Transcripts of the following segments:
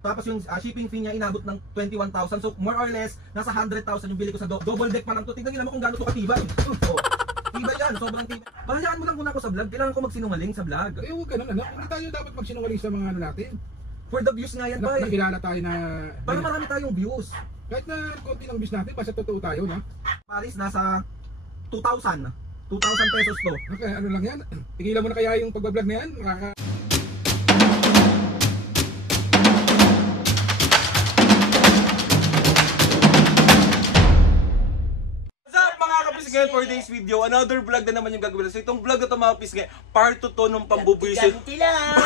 Tapos yung shipping fee niya inabot ng 21,000. So more or less, nasa 100,000 yung bili ko sa double deck pa lang to. Tingnan niyo naman kung gaano to katibay. Oh, tibay yan, sobrang tibay. Bahayaan mo lang muna ako sa vlog. Kailangan ko magsinungaling sa vlog. Eh, huwag ganun anak. Hindi tayo dapat magsinungaling sa mga ano natin. For the views nga yan, bay. Nakilala tayo na... Para marami tayong views. Kahit na konti lang views natin, basta totoo tayo na. Paris, nasa 2,000. 2,000 pesos to. Okay, ano lang yan. Tigilan mo na kaya yung pagbablog na yan. Ngayon for today's video, another vlog na naman yung gagawin. So itong vlog na ito mga pisngi, part 2 to nung pambubuisit. Ganti lang.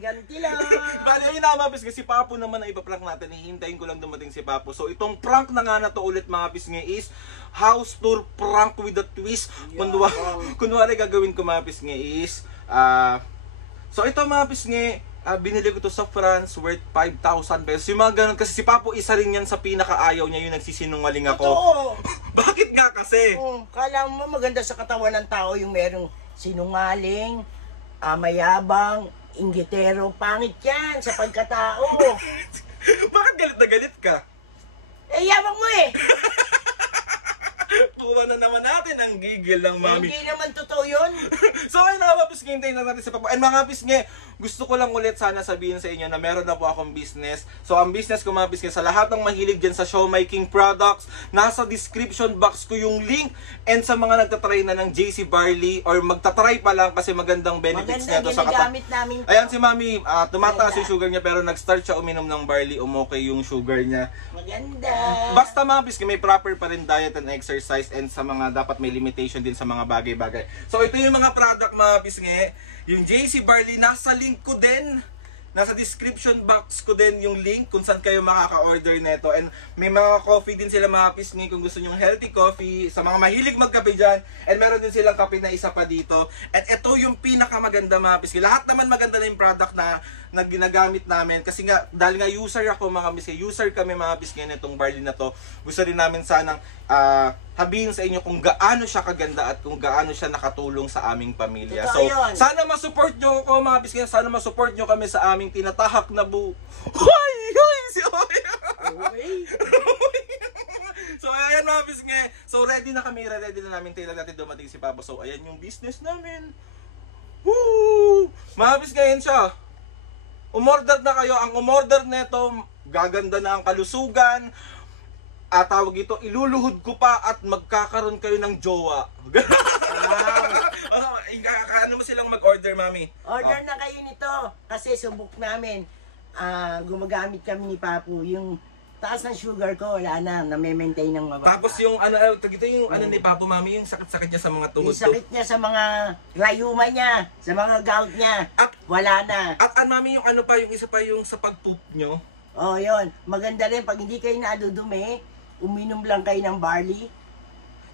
Ganti lang. Bali, ayun na mga pisngi, si Papo naman na ipaprank natin. Hihintayin ko lang dumating si Papo. So itong prank na nga na to ulit mga pisngi is house tour prank with a twist. Kunwari gagawin ko mga pisngi is so ito mga pisngi, binili ko to sa France worth 5,000 pesos. Yung mga ganun kasi si Papo isa rin yan sa pinakaayaw niya yung nagsisinungaling ako. Totoo. Bakit nga kasi? Kala mo maganda sa katawan ng tao yung merong sinungaling, mayabang, inggitero. Pangit yan sa pagkatao. Bakit galit na galit ka? Eh, yabang mo eh. Kuha na naman natin ang gigil ng mami. Hindi naman totoo yun. So ayun na mga pisngi, hintayin na natin sa Papo. And mga pisngi, gusto ko lang ulit sana sabihin sa inyo na meron na po akong business. So ang business ko mga pisngi, sa lahat ng mahilig dyan sa Siomai King products, nasa description box ko yung link. And sa mga nagtatry na ng JC Barley or magtatry pa lang kasi magandang benefits niya to sa katawan. Namin to. Ayan si mami, tumataas yung sugar niya pero nag-start siya uminom ng barley, umokay yung sugar niya. Maganda. Basta mga pisngi, may proper pa rin diet and exercise and sa mga dapat may limitation din sa mga bagay-bagay. So ito yung mga product mga pisngi. Yung JC Barley, nasa link ko din. Nasa description box ko din yung link kung saan kayo makaka-order nito. And may mga coffee din sila mga pisngi kung gusto nyo healthy coffee. Sa mga mahilig magkape dyan. And meron din silang kape na isa pa dito. At ito yung pinakamaganda mga pisngi. Lahat naman maganda na yung product na ginagamit namin. Kasi nga, dahil nga user ako mga pisngi. User kami mga pisngi nitong barley na to. Gusto rin namin sanang sabihin sa inyo kung gaano siya kaganda at kung gaano siya nakatulong sa aming pamilya. Totoo So, yun. sana masupport nyo ako mga pisngi. Sana masupport nyo kami sa aming tinatahak na Hoy! Si Oy! Okay. So, ayan mga pisngi. So, ready na kami. Ready na namin. Tayo natin dumating si Papa. So, ayan yung business namin. Woo! Mga pisngi, ayan siya. Umorder na kayo. Ang umorder neto, gaganda na ang kalusugan. Tawag ito, iluluhod ko pa at magkakaroon kayo ng jowa. Ano mo silang mag-order, mami? Order na kayo nito. Kasi subok namin. Gumagamit kami ni Papu. Yung taas ng sugar ko, wala na. Name-maintain ng mababa. Tapos yung ito yung ano ni Papo, mami, yung sakit-sakit niya sa mga Yung tuhod. sakit niya sa mga rayuma niya, sa mga gout niya, wala na. At mami, yung ano pa, yung isa pa yung sa pag-poop nyo. Oh, yun. Maganda rin. Pag hindi kayo nadudumi, uminom lang kayo ng barley.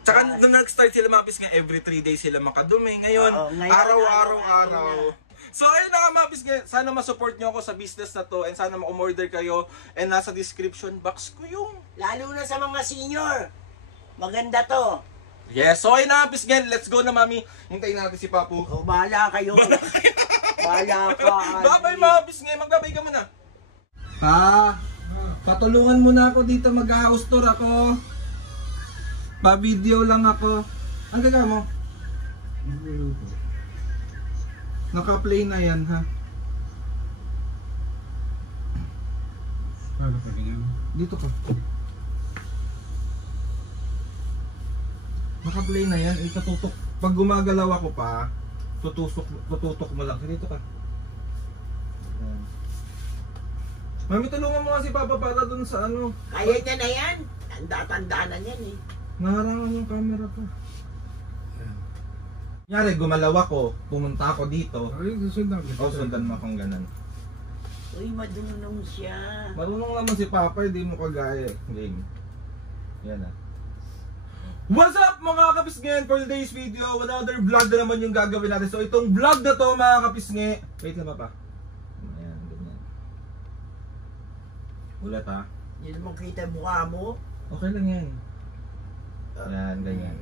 Tsaka nung nag-start sila mga pisngi, every 3 days sila makadumi. Ngayon, araw-araw. So ayun na mga pisngi, sana masupport nyo ako sa business na to and sana ma-order kayo and nasa description box ko yung Lalo na sa mga senior. Maganda to. yes, so ayun na pisngi, let's go na mami. Hintayin natin si Papu. Oh, bahala kayo. Bahala ka. Babay mga pisngi, magbabay ka muna. Patulungan mo na ako dito, mag-house tour ako. Pa-video lang ako. Ang gaga mo? Naka-play na yan, ha? Dito ka. Naka-play na yan, ikatutok. Pag gumagalaw ako pa, tututok mo lang. Dito ka. Mami, tulungan mo nga si Papa para dun sa ano. Kaya niya na yan. Tanda-tanda na yan eh. Naharangan yung camera pa. Kunyari, gumalaw ako, pumunta ako dito. Ay, susundan. Sundan mo akong ganan. Uy, madunong siya. Marunong naman si Papa, hindi mo kagaya. Game. Yan ah. What's up mga kapisngi? For today's video, another vlog na naman yung gagawin natin. So itong vlog na to mga kapisngi. Wait lang pa. Ayan, ganyan. Ulat ha. Hindi naman kita mukha mo. Okay lang yan. Yan, ganyan.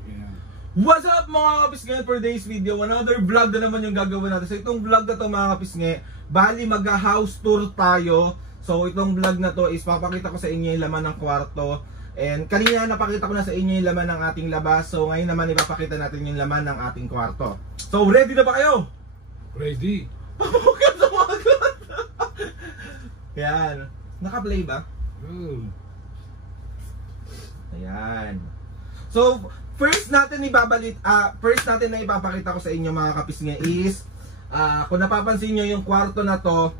What's up mga kapisnge? For today's video, another vlog na naman yung gagawin natin. So itong vlog na to mga kapisnge, bali mag-house tour tayo. So itong vlog na to is papakita ko sa inyo yung laman ng kwarto. And kanina napakita ko na sa inyo yung laman ng ating labas. So ngayon naman ipapakita natin yung laman ng ating kwarto. So ready na ba kayo? Ready. Papabukas ako agad. Yan. Naka-play ba? Oh. Ayan. So first natin na ipapakita ko sa inyo mga kapisnge is kung napapansin nyo yung kwarto na to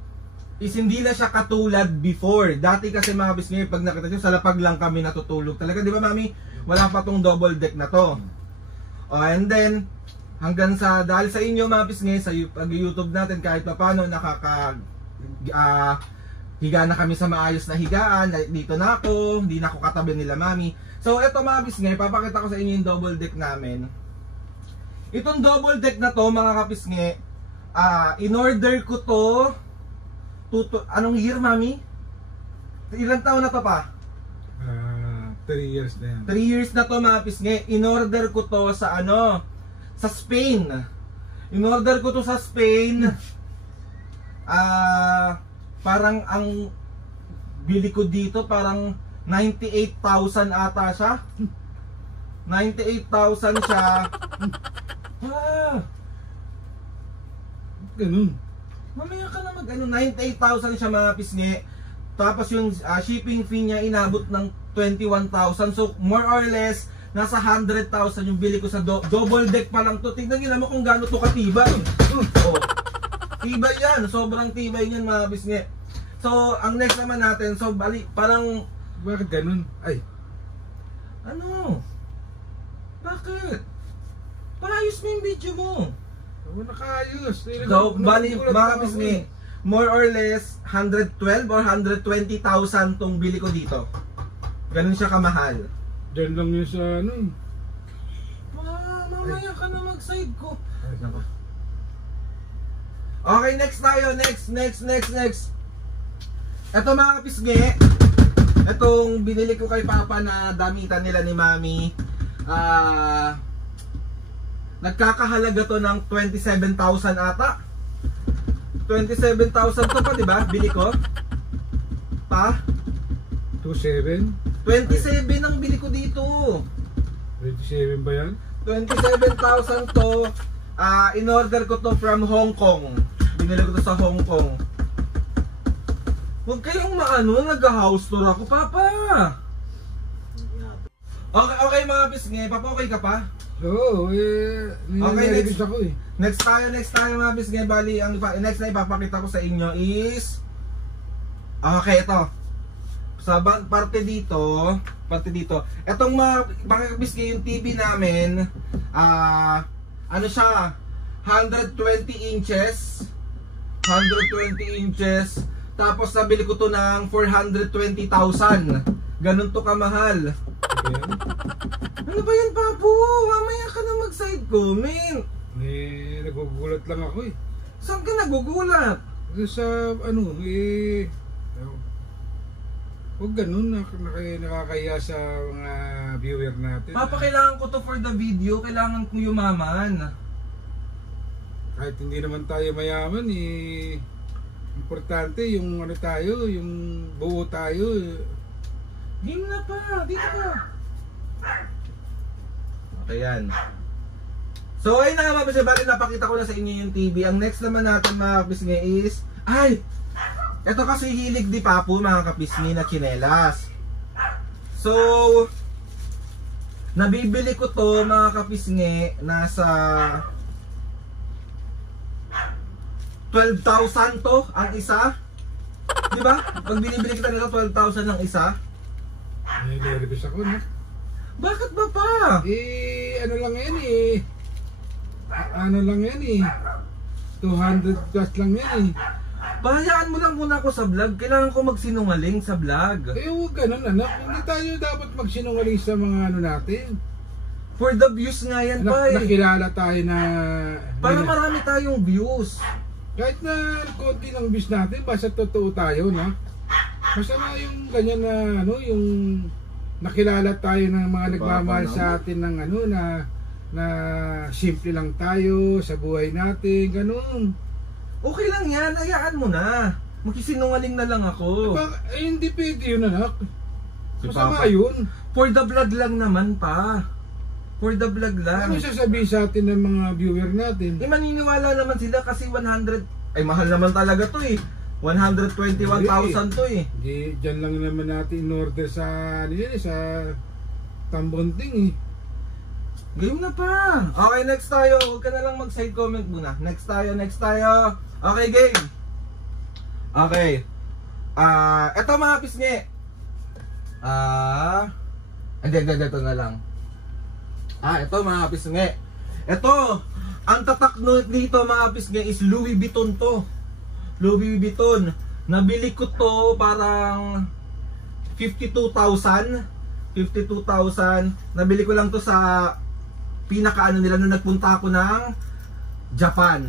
is hindi na siya katulad before. Dati kasi mga kapisnge, pag nakita nyo, sa lapag lang kami natutulog talaga, di ba mami? Wala pa tong double deck na to. And then hanggang sa dahil sa inyo mga kapisnge, sa pag-YouTube natin kahit pa paano higa na kami sa maayos na higaan. Dito na ako, hindi na ako katabi nila mami. So eto mga kapisnge, papakita ko sa inyo yung double deck namin. Itong double deck na to mga kapisnge, in order ko to anong year mami? Ilang taon na to pa? 3 years na yan. 3 years na to mga kapisnge. In order ko to sa sa Spain. In order ko to sa Spain. Parang ang bili ko dito parang 98,000 ata siya. 98,000 siya. Ganun. Mamaya ka na mag 98,000 siya mga pisngi. Tapos yung shipping fee niya inabot ng 21,000. So more or less nasa 100,000 yung bili ko sa double deck pa lang to. Tingnan niyo naman kung gaano to katibay. Oh. Tibay yan. Sobrang tibay niyan mga pisngi. So ang next naman natin, so bali parang Bakit ganun? Ay. ano? Bakit? Paayos mo yung video mo. Oo, nakaayos. So, bali, mga kapisngi, more or less 112 or 120,000 tong bili ko dito. Ganun siya kamahal. Diyan lang yun sa ano. Mamaya ka na mag-side ko. Okay, next tayo. Next. Ito mga kapisngi, itong binili ko kay Papa na damitan nila ni Mami. Nagkakahalaga to ng 27,000 ata. 27,000 to pa, di ba? Bili ko. Pa? 27? 27 ang bili ko dito. 27 ba yan? 27,000 to. In order ko to from Hong Kong. Binili ko to sa Hong Kong. Huwag kayong nag-house tour ako, Papa. Okay mga pisngi, Papa, okay ka pa? Oo, Okay, next ako eh. Next tayo mga pisngi. Bali, ang next na ipapakita ko sa inyo is okay, ito. Sa parte dito. Etong mga pisngi, yung TV namin, ano siya, 120 inches. Tapos nabili ko to ng 420,000. Ganun to kamahal. Ano ba yan, Papu? Mamaya ka na mag-side comment. Nagugulat lang ako eh. Saan ka nagugulat? Sa huwag ganun, nakakaya sa mga viewer natin. Papa, kailangan ko to for the video. Kailangan ko yumaman. Kahit hindi naman tayo mayaman eh. Importante yung tayo, yung buo tayo. Game na pa, dito ka. Okay yan. So ayun na mga kapisngi, bali napakita ko na sa inyo yung TV. Ang next naman natin mga kapisngi is ito kasi hilig di Papu mga kapisngi na tsinelas. So nabibili ko to mga kapisngi nasa 12,000 to ang isa. Di ba? Pag binibili kita nito 12,000 ang isa. Nervous ako na. Bakit ba pa? Ano lang yan eh. 200 plus lang yan eh. Bahayaan mo lang muna ako sa vlog. Kailangan ko magsinungaling sa vlog. Huwag ganun anak. Hindi tayo dapat magsinungaling sa mga natin. For the views nga yan pa eh. Nakilala tayo na... Para marami tayong views. Kahit na konti ng views natin, basta totoo tayo na. Masama yung ganyan na yung nakilala tayo ng mga nagmamahal sa atin ng na na simple lang tayo sa buhay natin, ganun. Okay lang yan, hayaan mo na. Magsisinungaling na lang ako. Hindi pwede yun, anak. Si Masama Papa. yun. For the vlog lang naman pa. For the vlog lang. Ano sasabihin sa atin ng mga viewer natin? Maniniwala naman sila kasi 100, ay mahal naman talaga to eh. 121,000 to eh. Di, dyan lang naman natin in-order sa, sa Tambonting eh. Game na pa. Okay, next tayo. Huwag ka na lang mag-side comment muna. Next tayo. Okay, game. Okay. Eto mga pisngi. Hindi, ito na lang. Ito mga pisngi. Ito, ang tatak dito mga pisngi is Louis Vuitton to. Louis Vuitton. Nabili ko to parang 52,000. Nabili ko lang to sa pinakaano nila nung nagpunta ako ng Japan.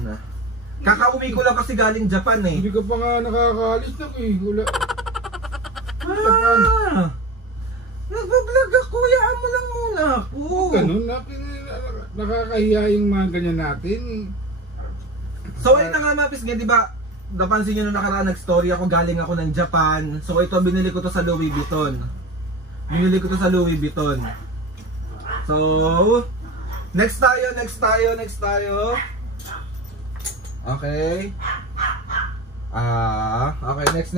Kakauwi ko lang kasi galing Japan eh. Hindi ka pa nga nakakaalis na eh. Wala. Nag-vlog ako, hayaan mo lang muna ako. Ganun, nakakahiya yung mga ganyan natin. So ito nga mga pisngi, di ba? Napansin nyo nung nakaraan nag-story ako, galing ako ng Japan. So ito, binili ko to sa Louis Vuitton. So, next tayo. Okay. Okay, next.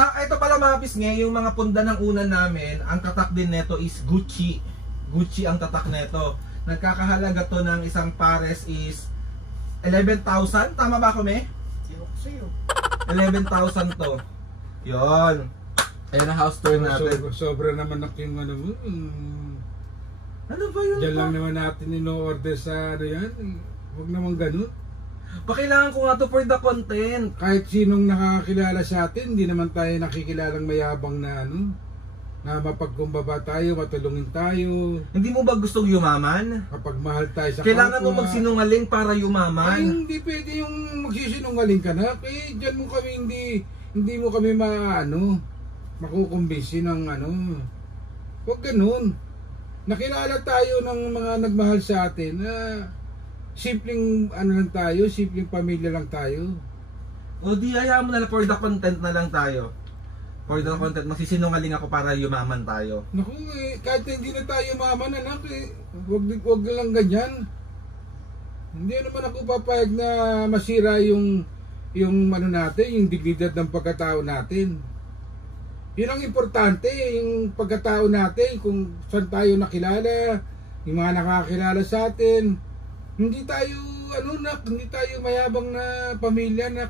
Ito pala mga pisngi, yung mga punda ng unan namin, ang tatak din neto is Gucci. Gucci ang tatak neto. Nagkakahalaga to ng isang pares is 11,000. Tama ba ako, me? 11,000 to. Yon. Ayun ang house tour natin. Sobra naman ako yung ano mo. Ano ba yun? Diyan lang naman natin ino-order sa ano yan. Huwag naman ganun. Pakailangan ko nga to for the content. Kahit sinong nakakilala sa atin, hindi naman tayo nakikilalang mayabang na ano. Na mapagkumbaba tayo, matulungin tayo. Hindi mo ba gustong yumaman? Kapag mahal tayo sa Kailangan mo kapwa. magsinungaling para Ay, yumaman. hindi pwede yung magsisinungaling ka na. Diyan mo kami hindi mo kami makukumbisi ng ano. Huwag ganun. Nakilala tayo ng mga nagmahal sa atin na simpleng ano lang tayo, simpleng pamilya lang tayo. O di, hayaan mo na lang for the content na lang tayo. For the content, magsisinungaling ako para yumaman tayo. Naku, kahit hindi na tayo maman anak wag lang ganyan. Hindi naman ako papayag na masira yung ano natin, yung dignidad ng pagkatao natin. Yun ang importante, yung pagkatao natin, kung saan tayo nakilala, yung mga nakakilala sa atin. Hindi tayo, hindi tayo mayabang na pamilya, na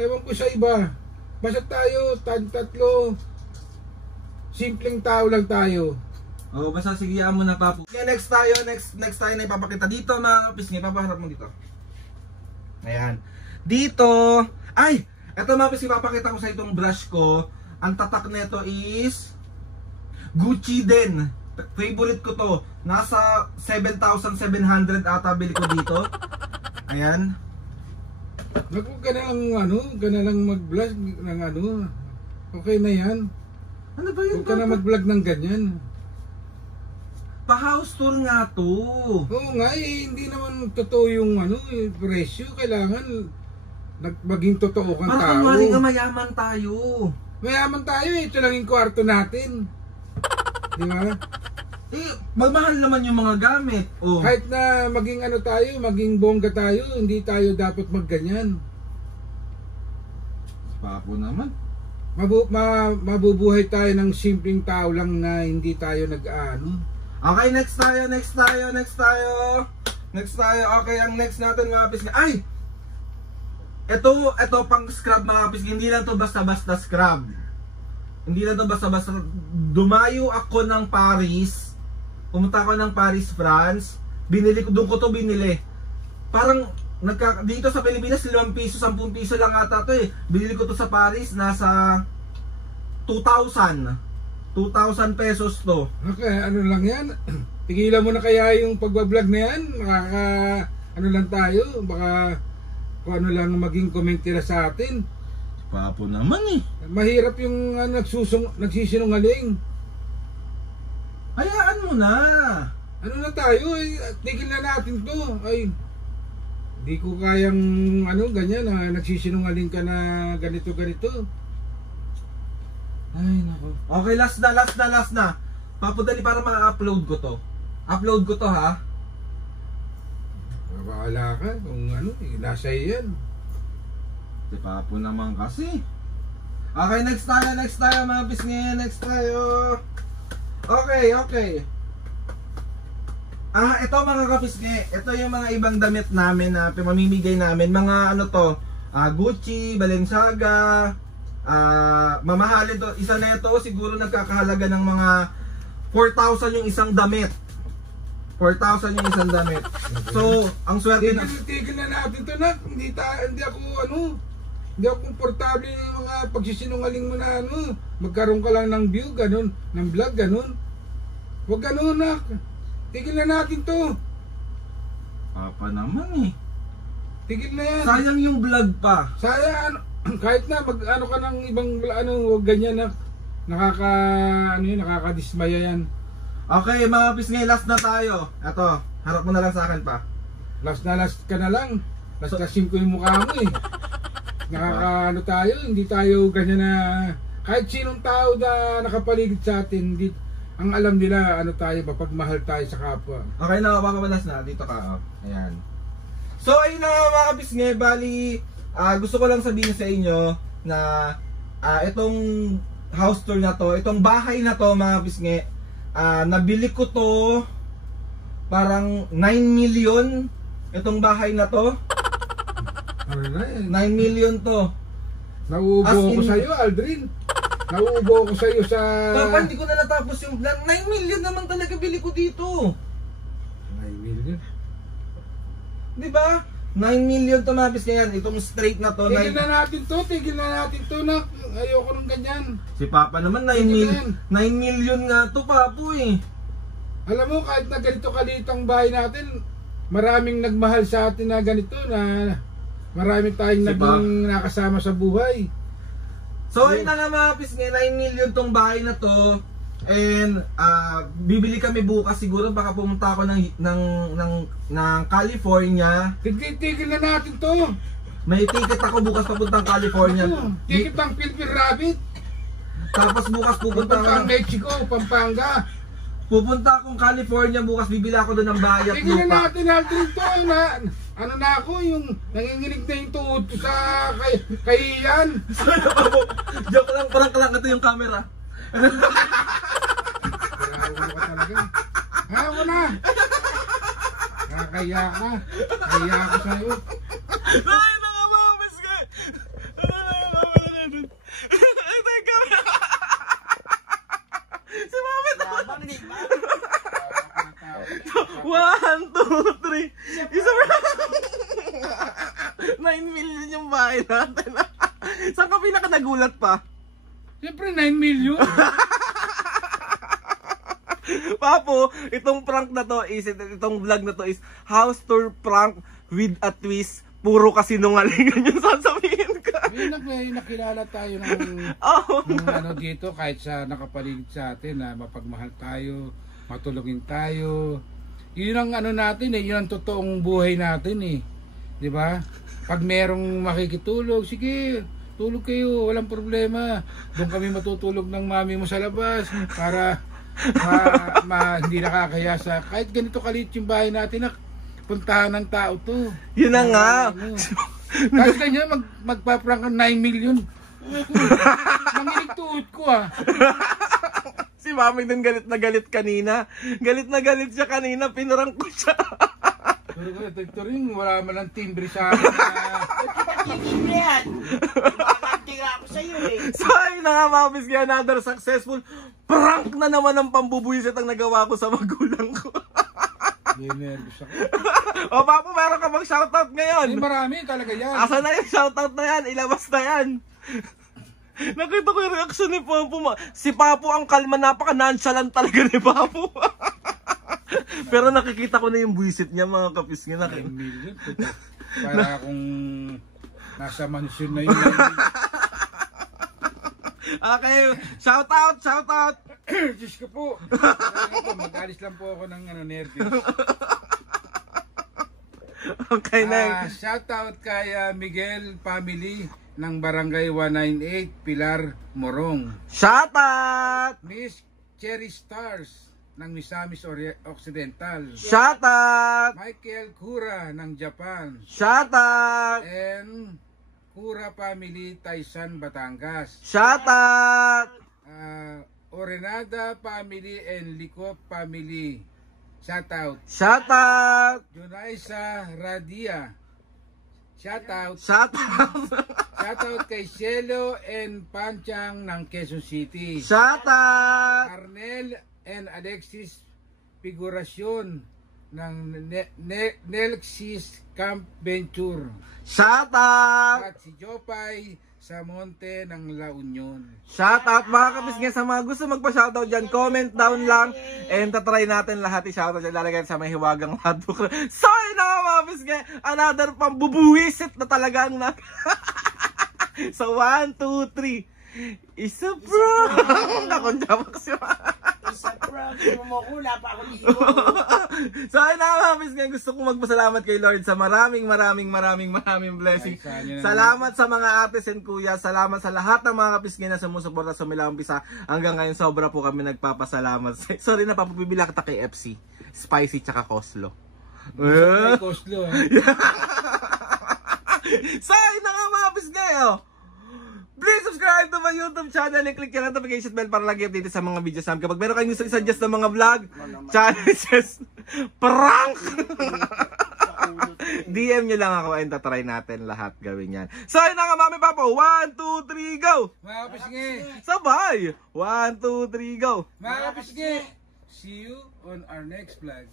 ewan ko sa iba. Basta tayo, tatlo, simpleng tao lang tayo. O, basta sigiyaan mo na papo. Okay, next tayo na ipapakita dito mga pisngi, papaharap mo dito. Ayan. Dito, eto mga pisngi, papakita ko sa itong brush ko. Ang tatak nito is Gucci din. Favorite ko to. Nasa 7,700 ata bili ko dito. Ayan. Naku, ka na lang mag-vlog ng ano. Okay na yan. Ano ba yun? Huwag ka na mag-vlog ng ganyan. Pa-house tour nga to. Oo nga hindi naman totoo yung presyo. Kailangan maging totoo kang Parang tao. kunwari nga mayaman tayo. Mayaman tayo ito lang yung kwarto natin. Di ba? Magmahal naman yung mga gamit. Oh. Kahit na maging tayo, maging bongga tayo, hindi tayo dapat magganyan. Papo naman. Mabubuhay tayo ng simpleng tao lang na hindi tayo nag-ano. Okay, next tayo. Okay, ang next natin mga pisngi. Ito pang scrub mga pisngi. Hindi lang to basta-basta scrub. Dumayo ako ng Paris. Pumunta ako ng Paris, France. Doon ko to binili. Parang dito sa Pilipinas 5 piso, 10 piso lang ata to eh. Binili ko to sa Paris, nasa 2,000 pesos to. Okay, ano lang yan? Tigilan mo na kaya yung pagbablog na yan? Lang tayo? Baka kung ano lang maging comment nila sa atin. Papo naman eh. Mahirap yung nagsisinungaling. Hayaan mo na. Ano na tayo, tigil na natin to. Ay, di ko kayang ganyan na nagsisinungaling ka na ganito. Ay, naku. Okay, last na. Papadali para ma-upload ko to. Upload ko to, ha? Bahala ka kung nasa yan. Si Papo naman kasi. Okay, next tayo mga pisngi. Next tayo. Okay. Ito mga kapisngi. Ito yung mga ibang damit namin na pamimigay namin. Mga Gucci, Balenciaga, mamahalin to. Isa na ito siguro nagkakahalaga ng mga 4,000 yung isang damit. 4,000 yung isang damit. So, ang swerte na... Tigil na natin to na. Hindi ako komportable yung mga pagsisinungaling mo na magkaroon ka lang ng view, ganun, ng vlog, ganun. Huwag ganun na. Tigil na natin to. Papa naman eh. Tigil na yan. Sayang yung vlog pa. Sayang, kahit na mag ka ng ibang huwag ganyan na. Nakakadismaya yan. Okay mga pisngi, last na tayo. Ito, harap mo na lang sa akin pa. Last ka na lang. Last 5 yung mukha mo eh. Tayo, hindi tayo ganyan na kahit sinong tao na nakapaligid sa atin, hindi, ang alam nila tayo, mapagmahal tayo sa kapwa. Okay na, mapapalas na. Dito ka, Ayan. So, ayun na mga kapisngi, bali, gusto ko lang sabihin sa inyo na itong house tour na to, itong bahay na to mga kapisngi, nabili ko to parang 9 million itong bahay na to. 9 million to. Nauubo ko sa'yo, Aldrin. Nauubo ko sa'yo sa... Papa, hindi ko na natapos yung... 9 million naman talaga bili ko dito. 9 million? Diba? 9 million to mapis kaya yan. Itong straight na to. Tigil na natin to na. Ayoko nung ganyan. Si Papa naman 9 million nga to, Papo eh. Alam mo, kahit na ganito kalitang bahay natin, maraming nagmahal sa atin na ganito na... Marami tayong naging nakasama sa buhay. So yun na nga mga pisngi, 9 million tong bahay na to. And bibili kami bukas siguro, baka pumunta ako ng California. Tigil na natin to. May ticket ako bukas papuntang California. Ticket ng Philippine Rabbit. Tapos bukas pupunta ako Mexico, Pampanga. Pupunta akong California bukas, bibili ako doon ng bahay at lupa. Tigil na natin to na ako, yung nanginginig na yung tuhod ko sa kahiyan. Joke lang, parang ito yung camera. Kaya ka talaga. Ako na. Kaya ka. Kaya ako sa'yo. Ay, nakamamis ka. Ay, teka. Si Mami Labang, di ba? 1, 2, 3. Isa pa. 9 million yung bahay natin. Saan ka pinaka nagulat pa? Siyempre 9 million. Papo, itong prank na to is, itong vlog na to is house tour prank with a twist. Puro kasinungalingan yung sasabihin ka. May nakilala tayo ng dito, kahit sa nakapaligid sa atin na mapagmahal tayo, matulungin tayo. Yun ang natin yun ang totoong buhay natin eh. 'Di ba? Pag merong makikitulog, sige, tulog kayo, walang problema. Doon kami matutulog ng mami mo sa labas para hindi nakakaya sa kahit ganito kalit yung bahay natin na puntahan ng tao to. Yun na nga. Tapos ganyan magpa-prank ng 9 million. Nanginig tuhod ko Si Mami din galit na galit kanina. Galit na galit siya kanina, pinarang ko siya. Pero ito rin, wala man lang timbre sa akin Timbre yan. Makakatira ako sa'yo eh. So ayun na nga mga bisgi, another successful prank na naman ng pambubuisit ang nagawa ko sa magulang ko. Nervous ako. O Papo, meron ka bang shoutout ngayon? Marami talaga yan. Asa na yung shoutout na yan? Ilabas na yan. Nakita ko yung reaction ni Papo. Si Papo ang kalma, napaka-nonchalant talaga ni Papo. Pero nakikita ko na yung buwisit niya mga kapisngi. 9 million. Para akong nasa mansyon na yun. Okay, shoutout, shoutout. Diyos ko po. Mag-alis lang po ako ng nervyos. Okay na. Shoutout kay Miguel family ng Barangay 198, Pilar, Morong. Shoutout! Miss Cherry Stars ng Misamis Occidental. Shoutout! Michael Kura ng Japan. Shoutout! And Kura family, Taisan, Batangas. Shoutout! Orenada family and Licop family. Shoutout. Shoutout! Junaisa Radia. Shoutout. Shoutout! Shoutout kay Cielo and Panchang ng Quezon City. Shoutout! Arnel and Alexis Figuracion ng Nelxis Camp Venture. Shoutout! At si Jopay sa Monte ng La Union. Shoutout mga kabisnes sa mga gusto magpa-shoutout dyan. Comment down lang and tatry natin lahat i-shoutout dyan. Lalagay sa may hiwagang hadok. So yun na mga kabisnes. Another pambubuwisit na talaga ang So 1, 2, 3. Isa prank! Nakondyamak siya. Isa prank. Wala pa ako dito. So ayun na mga kabisnes. Gusto kong magpasalamat kay Lord sa maraming blessing. Salamat sa mga ates and kuya. Salamat sa lahat ng mga kabisnes na sumusuporta sa Milang Umpisa. Hanggang ngayon sobra po kami nagpapasalamat. Sorry na papabibila kita kay FC. Spicy tsaka Coslo. May Coslo. So ayun na nga mga kabisnes. Please subscribe to my YouTube channel and click yung notification bell para lagi updated sa mga videos namin. Kapag meron kayong gusto i-suggest ng mga vlog, challenges, prank! DM nyo lang ako and tatry natin lahat gawin yan. So ayun na nga mami papa, 1, 2, 3, go! Mga kapisngi! Sabay! 1, 2, 3, go! Mga kapisngi! See you on our next vlog.